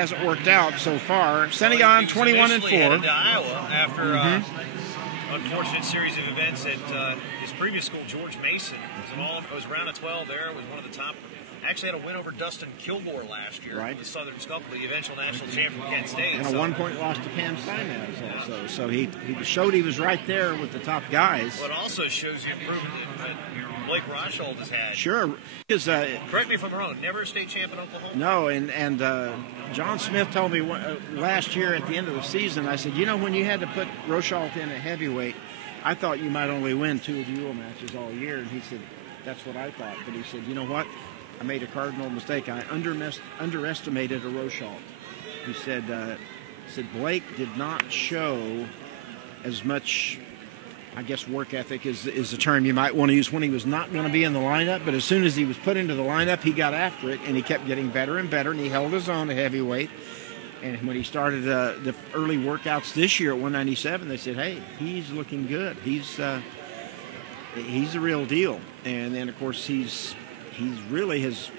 hasn't worked out so far. Sonny Yohn, 21-4. To Iowa after unfortunate series of events at his previous school, George Mason. It was round of 12 there. It was one of the top. Actually had a win over Dustin Kilgore last year. Right. The Southern Scuffle, the eventual national champ from Kent State. And a 1-point loss to Cam Simons also. So he showed he was right there with the top guys. Well, it also shows you improvement that Blake Rosholt has had. Sure. Correct me if I'm wrong, never a state champ in Oklahoma? No, and John Smith told me last year at the end of the season, I said, you know, when you had to put Rosholt in at heavyweight, I thought you might only win 2 dual matches all year. And he said, that's what I thought. But he said, you know what? I made a cardinal mistake. I underestimated a Rosholt. He said Blake did not show as much, I guess, work ethic is the term you might want to use when he was not going to be in the lineup. But as soon as he was put into the lineup, he got after it, and he kept getting better and better, and he held his own at heavyweight. And when he started the early workouts this year at 197, they said, hey, he's looking good. He's the real deal. And then, of course, he's really has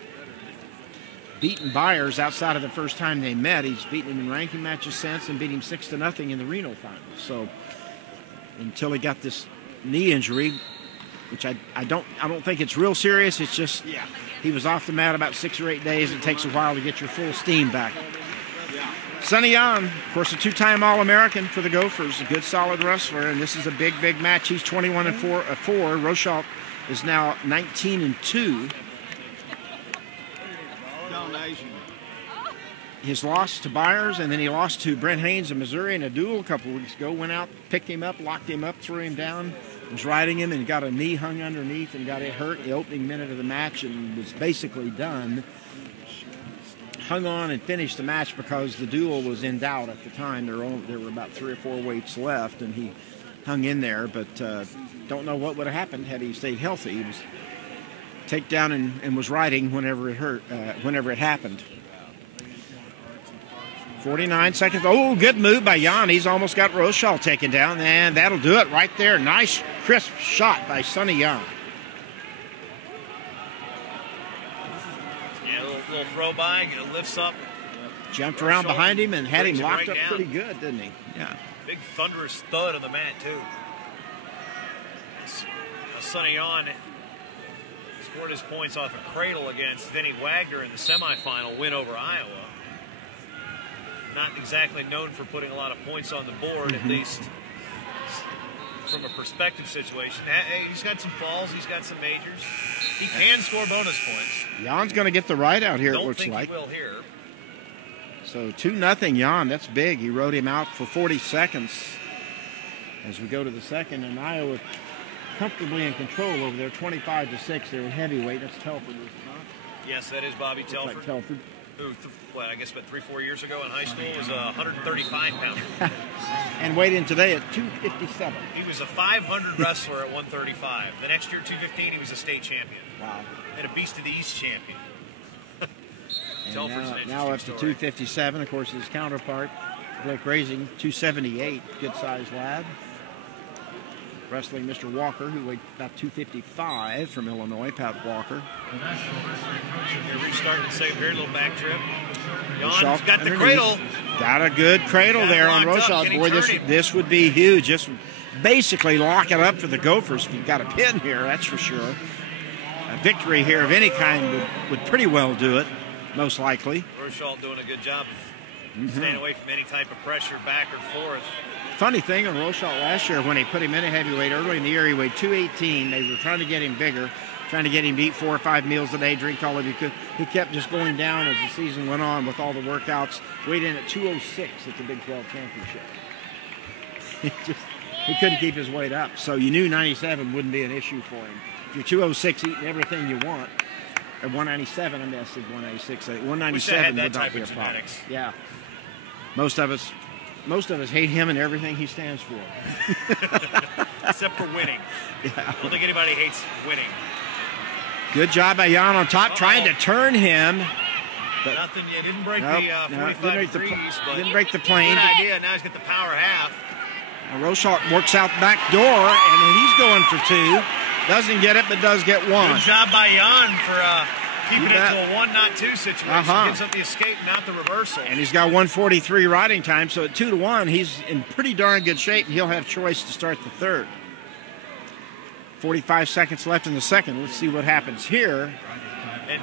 beaten Byers outside of the first time they met. He's beaten him in ranking matches since and beat him 6-0 in the Reno finals. So until he got this knee injury, which I don't think it's real serious. It's just he was off the mat about 6 or 8 days. It takes a while to get your full steam back. Sonny Yohn, of course, a 2-time All-American for the Gophers, a good, solid wrestler, and this is a big, big match. He's 21-4. Rosholt is now 19-2. His loss to Byers, and then he lost to Brent Haynes of Missouri in a duel a couple weeks ago. Went out, picked him up, locked him up, threw him down, was riding him, and got a knee hung underneath and got it hurt in the opening minute of the match and was basically done. Hung on and finished the match because the duel was in doubt at the time. There were about 3 or 4 weights left, and he hung in there, but don't know what would have happened had he stayed healthy. He was takedown and was riding whenever it happened. 49 seconds. Oh, good move by Yohn. He's almost got Rosholt taken down, and that'll do it right there. Nice, crisp shot by Sonny Yohn. Yeah, a little throw by, lifts up. Jumped around behind him and had him locked up pretty good, didn't he? Yeah. Big thunderous thud on the mat, too. Sonny Yohn scored his points off a cradle against Vinny Wagner in the semifinal win over Iowa. Not exactly known for putting a lot of points on the board, at least from a perspective situation. Hey, he's got some falls, he's got some majors. He can score bonus points. Yohn's going to get the right out here, it looks like. Don't think he will here. So 2-0 Yohn, that's big. He rode him out for 40 seconds as we go to the second, and Iowa comfortably in control over there, 25-6. They're in heavyweight. That's Telford, isn't it? Yes, that is Bobby Telford. Like Telford. Who, I guess about 3-4 years ago in high school was a 135 pounder. And weighed in today at 257. He was a 500 wrestler at 135. The next year, 215, he was a state champion. Wow. And a Beast of the East champion. Now up to 257, of course, his counterpart, Blake Raising, 278, good-sized lad. Wrestling Mr. Walker, who weighed about 255 from Illinois, Pat Walker. Here we're starting the second period, little back trip. Yohn's got the cradle. Got a good cradle there on Rosholt. Boy, this would be huge. Just basically lock it up for the Gophers. If you've got a pin here, that's for sure. A victory here of any kind would pretty well do it, most likely. Rosholt doing a good job of staying away from any type of pressure back or forth. Funny thing on Rosholt last year, when they put him in a heavyweight early in the year, he weighed 218. They were trying to get him bigger, trying to get him to eat 4 or 5 meals a day, drink all of he could. He kept just going down as the season went on with all the workouts. Weighed in at 206 at the Big 12 championship. He couldn't keep his weight up, so you knew 97 wouldn't be an issue for him. If you're 206, eating everything you want, at 197, I mean, I said 196. 197 would not be a problem. Yeah, most of us hate him and everything he stands for. Except for winning. Yeah. I don't think anybody hates winning. Good job by Yohn on top, trying to turn him. But nothing. It didn't break the 45 degrees. Didn't break the plane. Good idea. Now he's got the power half. Rosholt works out the back door, and he's going for 2. Doesn't get it, but does get 1. Good job by Yohn for keeping it to a 1, not 2 situation. Gives up the escape, not the reversal. And he's got 1:43 riding time, so at 2-1, he's in pretty darn good shape, and he'll have choice to start the third. 45 seconds left in the second. Let's see what happens here. And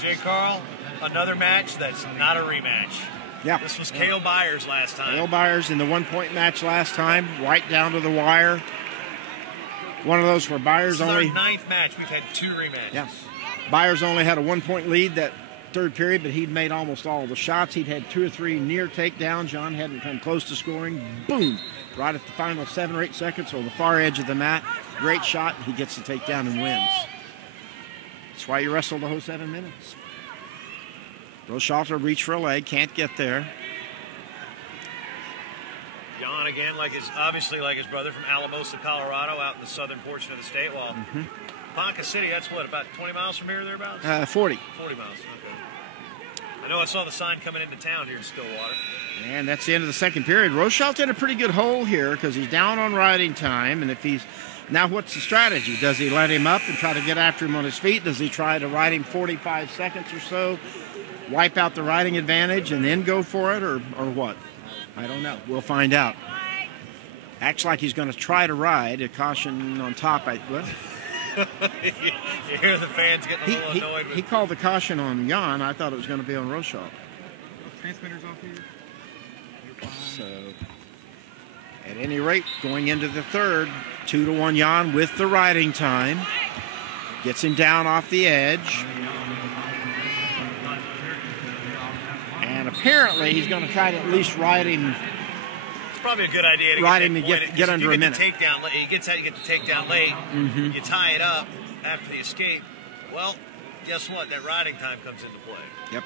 J. Carl, another match that's not a rematch. Yeah. This was Cale Byers last time. Cale Byers in the 1-point match last time, right down to the wire. One of those where Byers only... This is our 9th match. We've had 2 rematches. Yeah. Byers only had a 1-point lead that third period, but he'd made almost all of the shots. He'd had 2 or 3 near takedowns. John hadn't come close to scoring. Boom! Right at the final 7 or 8 seconds on the far edge of the mat. Great shot. He gets the takedown and wins. That's why you wrestle the whole 7 minutes. Rosholt will reach for a leg. Can't get there. Yohn again, obviously like his brother from Alamosa, Colorado, out in the southern portion of the state. While Ponca City, that's what, about 20 miles from here, thereabouts? 40. 40 miles, okay. I know I saw the sign coming into town here in Stillwater. And that's the end of the second period. Rosholt in a pretty good hole here because he's down on riding time. And if he's... Now what's the strategy? Does he let him up and try to get after him on his feet? Does he try to ride him 45 seconds or so, wipe out the riding advantage, and then go for it, or what? I don't know. We'll find out. Acts like he's going to try to ride. A caution on top. You hear the fans getting a little annoyed. He called the caution on Yohn. I thought it was going to be on Rosholt. Transmitter's off here. So, at any rate, going into the third, 2-1 Yohn with the riding time. Gets him down off the edge. And apparently he's going to try to at least ride him. It's probably a good idea to ride him to get under a minute. He gets out, you get the takedown late. You tie it up after the escape. Well, guess what? That riding time comes into play. Yep.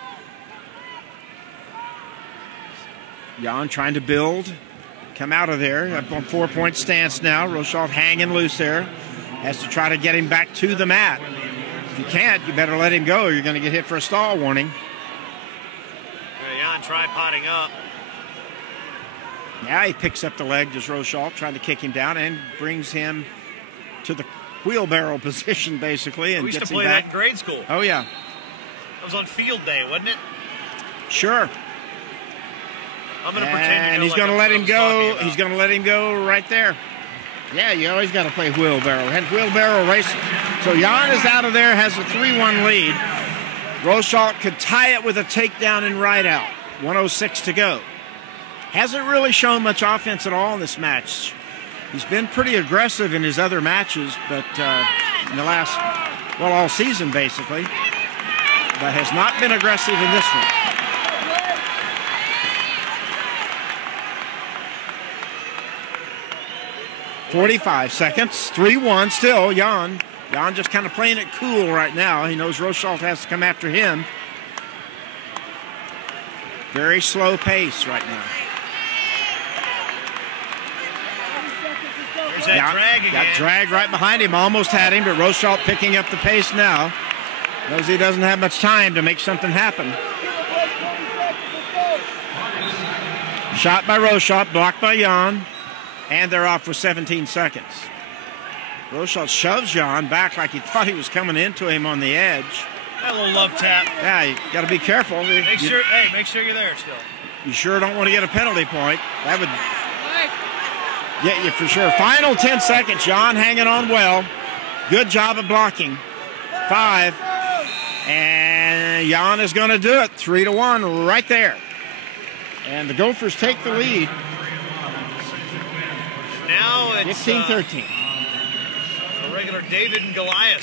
Yohn trying to build. Come out of there. Up on 4-point stance now. Rosholt hanging loose there. Has to try to get him back to the mat. If you can't, you better let him go or you're going to get hit for a stall warning. Yohn tripoding up. Now he picks up the leg, just Rosholt, trying to kick him down and brings him to the wheelbarrow position, basically. And we used gets to play him back. that in grade school. Oh, yeah. That was on field day, wasn't it? Sure. I'm going to pretend and he's going to let him go. He's going to let him go right there. Yeah, you always got to play wheelbarrow. And wheelbarrow racing. So Yohn is out of there, has a 3-1 lead. Rosholt could tie it with a takedown and ride out. 1:06 to go. Hasn't really shown much offense at all in this match. He's been pretty aggressive in his other matches, but in the last, well, all season basically, but has not been aggressive in this one. .45 seconds, 3-1 still, Yohn. Yohn just kind of playing it cool right now. He knows Rosholt has to come after him. Very slow pace right now. There's that drag again. Got dragged right behind him. Almost had him, but Rosholt picking up the pace now. Knows he doesn't have much time to make something happen. Shot by Rosholt, blocked by Yohn. And they're off with 17 seconds. Rosholt shoves Yohn back like he thought he was coming into him on the edge. That little love tap. Yeah, you got to be careful. Make sure you're there still. You sure don't want to get a penalty point. That would get you for sure. Final 10 seconds. Yohn hanging on well. Good job of blocking. 5. And Yohn is going to do it. 3-1 right there. And the Gophers take the lead. Now it's 15-13. a regular David and Goliath.